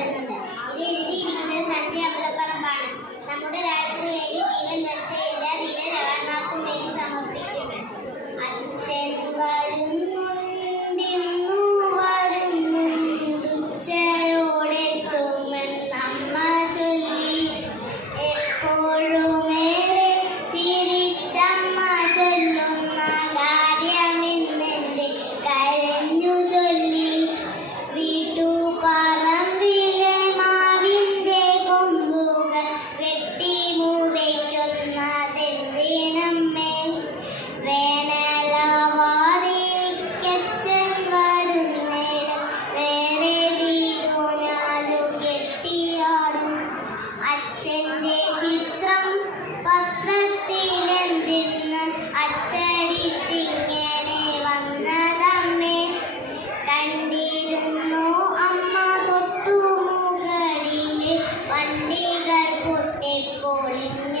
വരുന്നത് ഇത് ഇരിക്കുന്നത് സന്ധ്യ അമ്പലപ്പറമ്പാണ് Thank mm -hmm. you.